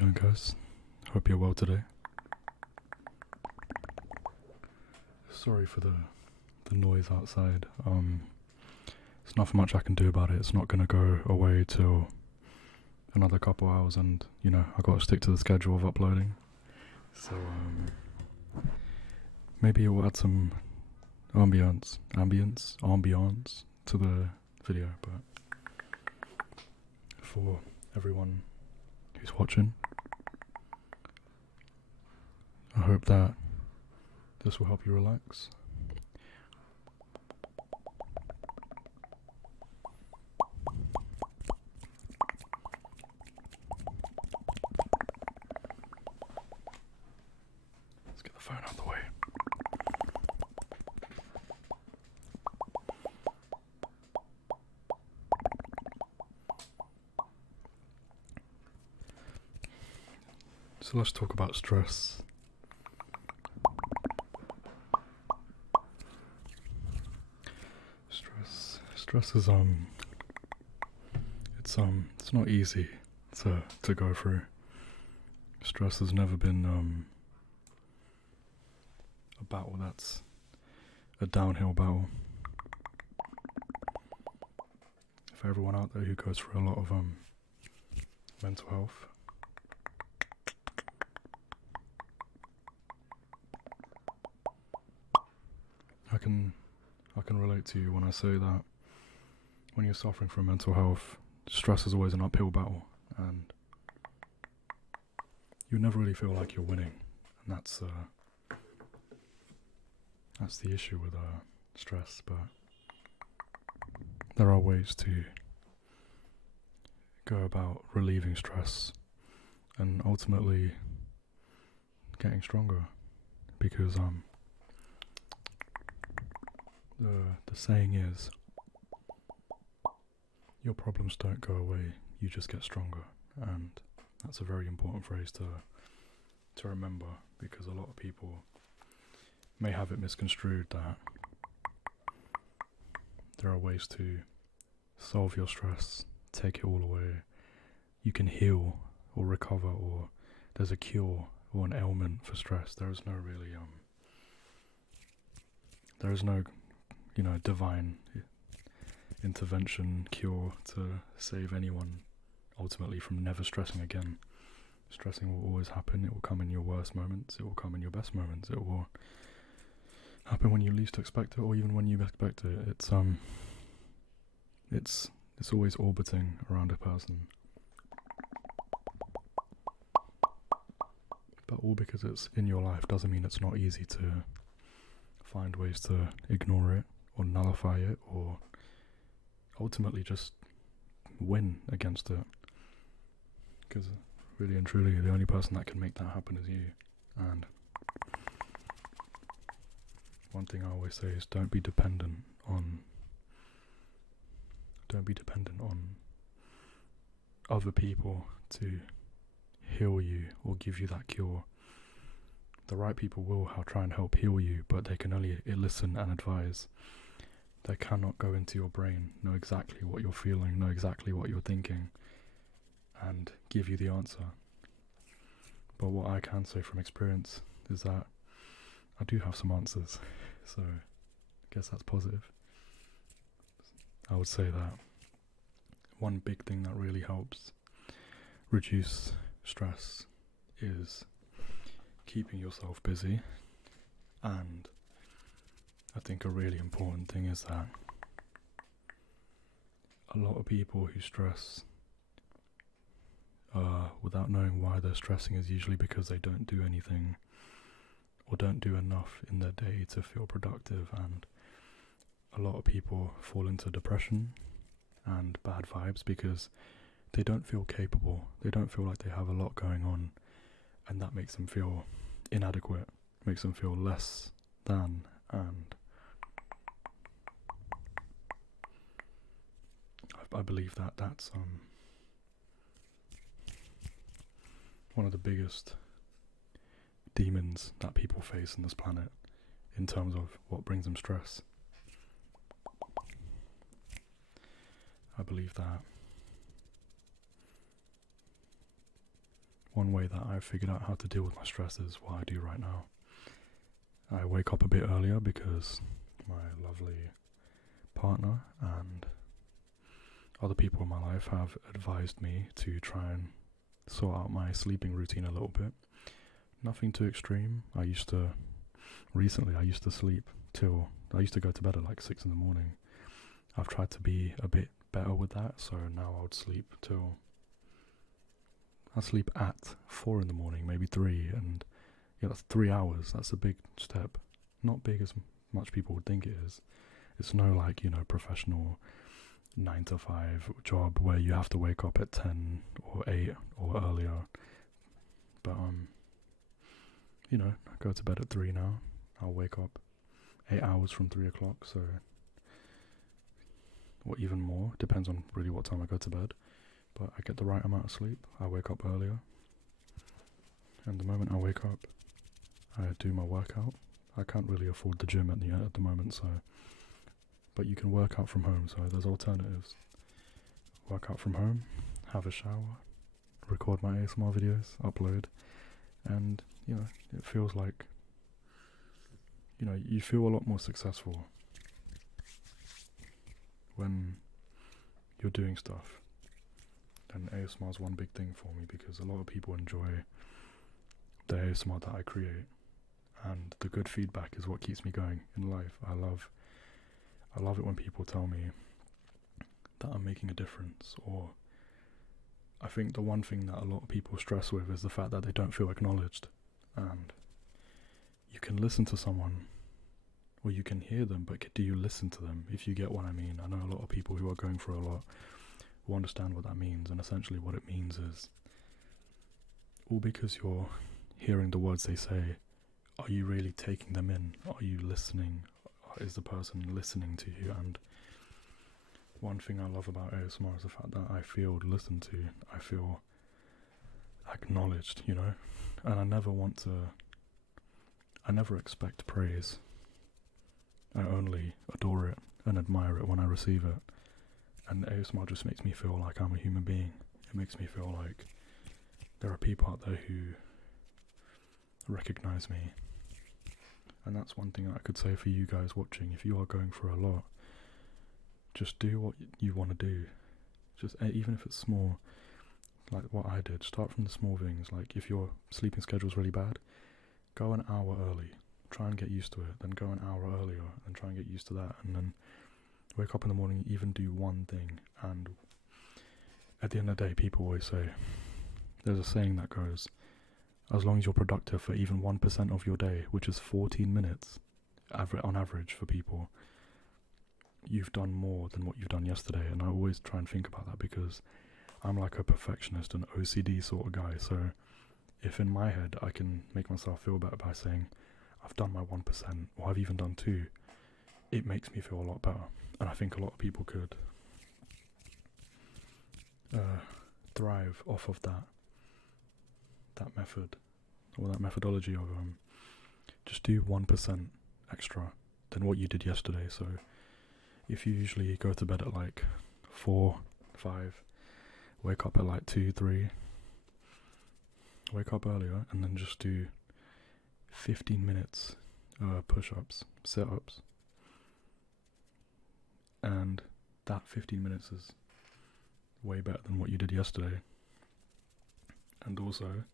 going, guys? Hope you're well today. Sorry for the noise outside. There's nothing much I can do about it. It's not gonna go away till another couple hours, and you know I gotta stick to the schedule of uploading. So maybe we'll add some ambience to the video, but for everyone who's watching, I hope that this will help you relax. Let's get the phone out of the way. So let's talk about stress. Stress is it's not easy to go through. Stress has never been a battle that's a downhill battle. For everyone out there who goes through a lot of mental health, I can relate to you when I say that when you're suffering from mental health, stress is always an uphill battle, and you never really feel like you're winning, and that's the issue with stress. But there are ways to go about relieving stress and ultimately getting stronger, because the saying is, your problems don't go away, you just get stronger. And that's a very important phrase to remember, because a lot of people may have it misconstrued that there are ways to solve your stress, take it all away. You can heal or recover, or there's a cure or an ailment for stress. There is no really there is no divine intervention cure to save anyone ultimately from never stressing again. Stressing will always happen. It will come in your worst moments, it will come in your best moments, it will happen when you least expect it, or even when you expect it. It's always orbiting around a person, but all because it's in your life doesn't mean it's not easy to find ways to ignore it or nullify it, or ultimately just win against it. Because really and truly, the only person that can make that happen is you. And one thing I always say is don't be dependent on other people to heal you or give you that cure. The right people will try and help heal you, but they can only listen and advise. They cannot go into your brain, know exactly what you're feeling, know exactly what you're thinking, and give you the answer. But what I can say from experience is that I do have some answers, so I guess that's positive. I would say that one big thing that really helps reduce stress is keeping yourself busy, and I think a really important thing is that a lot of people who stress without knowing why they're stressing is usually because they don't do anything or don't do enough in their day to feel productive. And a lot of people fall into depression and bad vibes because they don't feel capable, they don't feel like they have a lot going on, and that makes them feel inadequate, makes them feel less than. And I believe that that's one of the biggest demons that people face on this planet in terms of what brings them stress. I believe that one way that I've figured out how to deal with my stress is what I do right now. I wake up a bit earlier because my lovely partner and other people in my life have advised me to try and sort out my sleeping routine a little bit. Nothing too extreme. I used to go to bed at like 6 in the morning. I've tried to be a bit better with that, so now I sleep at 4 in the morning, maybe 3, and yeah, that's 3 hours. That's a big step. Not big as much people would think it is. It's no like, professional 9 to 5 job where you have to wake up at 10 or 8 or earlier. But I go to bed at 3 now. I'll wake up 8 hours from 3 o'clock, so or even more, depends on really what time I go to bed. But I get the right amount of sleep. I wake up earlier, and the moment I wake up, I do my workout. I can't really afford the gym at the moment, but you can work out from home, so there's alternatives. Work out from home, have a shower, record my ASMR videos, upload, and it feels like you feel a lot more successful when you're doing stuff. And ASMR is one big thing for me because a lot of people enjoy the ASMR that I create, and the good feedback is what keeps me going in life. I love it when people tell me that I'm making a difference, or I think the one thing that a lot of people stress with is the fact that they don't feel acknowledged. And you can listen to someone, or you can hear them, but do you listen to them, if you get what I mean? I know a lot of people who are going through a lot who understand what that means, and essentially what it means is, all because you're hearing the words they say, are you really taking them in? Are you listening? Is the person listening to you? And one thing I love about ASMR is the fact that I feel listened to, I feel acknowledged, and I never expect praise. I only adore it and admire it when I receive it. And ASMR just makes me feel like I'm a human being. It makes me feel like there are people out there who recognize me. And that's one thing I could say for you guys watching. If you are going through a lot, just do what you want to do. Just even if it's small, like what I did. Start from the small things. Like if your sleeping schedule's really bad, go an hour early. Try and get used to it. Then go an hour earlier and try and get used to that. And then wake up in the morning, even do one thing. And at the end of the day, people always say, there's a saying that goes, as long as you're productive for even 1% of your day, which is 14 minutes on average for people, you've done more than what you've done yesterday. And I always try and think about that because I'm like a perfectionist and OCD sort of guy. So if in my head I can make myself feel better by saying I've done my 1% or I've even done 2, it makes me feel a lot better. And I think a lot of people could thrive off of that method, or that methodology of just do 1% extra than what you did yesterday. So if you usually go to bed at like 4, 5, wake up at like 2, 3, wake up earlier and then just do 15 minutes push-ups, sit-ups, and that 15 minutes is way better than what you did yesterday. And also,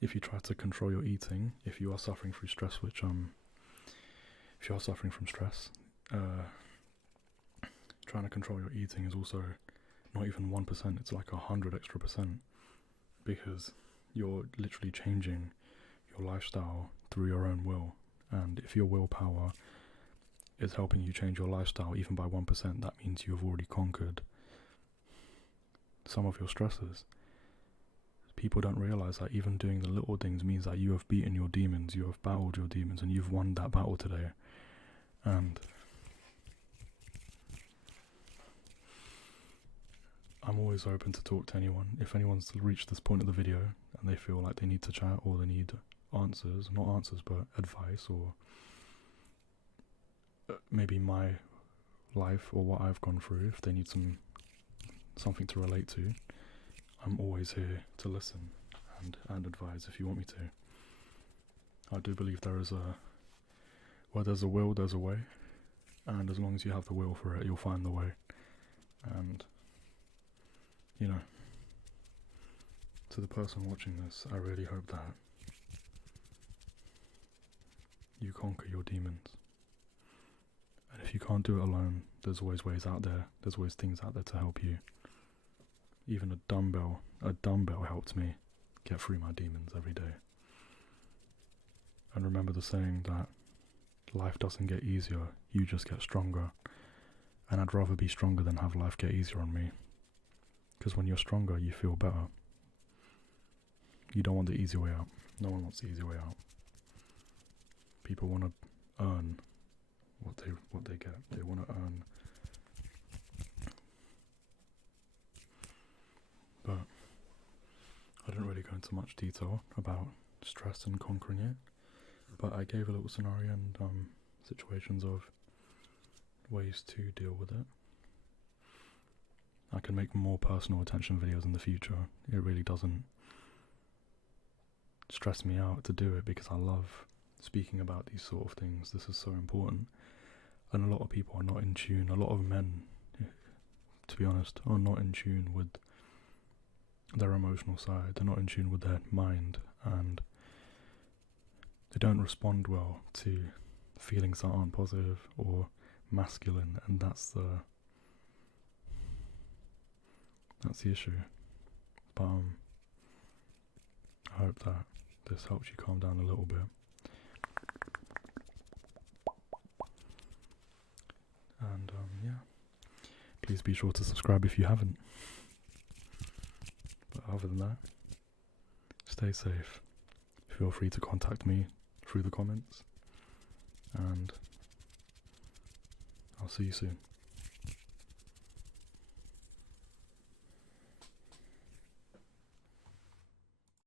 if you try to control your eating, if you are suffering from stress, if you are suffering from stress, trying to control your eating is also not even 1%, it's like 100 extra %, because you're literally changing your lifestyle through your own will. And if your willpower is helping you change your lifestyle even by 1%, that means you have already conquered some of your stresses. People don't realize that even doing the little things means that you have beaten your demons, you have battled your demons, and you've won that battle today. And I'm always open to talk to anyone. If anyone's reached this point of the video and they feel like they need to chat, or they need answers, not answers but advice, or maybe my life or what I've gone through, if they need something to relate to, I'm always here to listen. and advise if you want me to. I do believe where there's a will, there's a way, and as long as you have the will for it, you'll find the way. And, you know, to the person watching this, I really hope that you conquer your demons. And if you can't do it alone, there's always ways out there. There's always things out there to help you. Even a dumbbell helped me get through my demons every day. And remember the saying that life doesn't get easier, you just get stronger. And I'd rather be stronger than have life get easier on me. Because when you're stronger, you feel better. You don't want the easy way out. No one wants the easy way out. People want to earn what they get. They want to earn. But I didn't really go into much detail about stress and conquering it. But I gave a little scenario and situations of ways to deal with it. I can make more personal attention videos in the future. It really doesn't stress me out to do it because I love speaking about these sort of things. This is so important. And a lot of people are not in tune. A lot of men, to be honest, are not in tune with their emotional side. They're not in tune with their mind. And they don't respond well to feelings that aren't positive or masculine. And that's the issue. But I hope that this helps you calm down a little bit. And yeah, please be sure to subscribe if you haven't. But other than that, stay safe. Feel free to contact me through the comments, and I'll see you soon.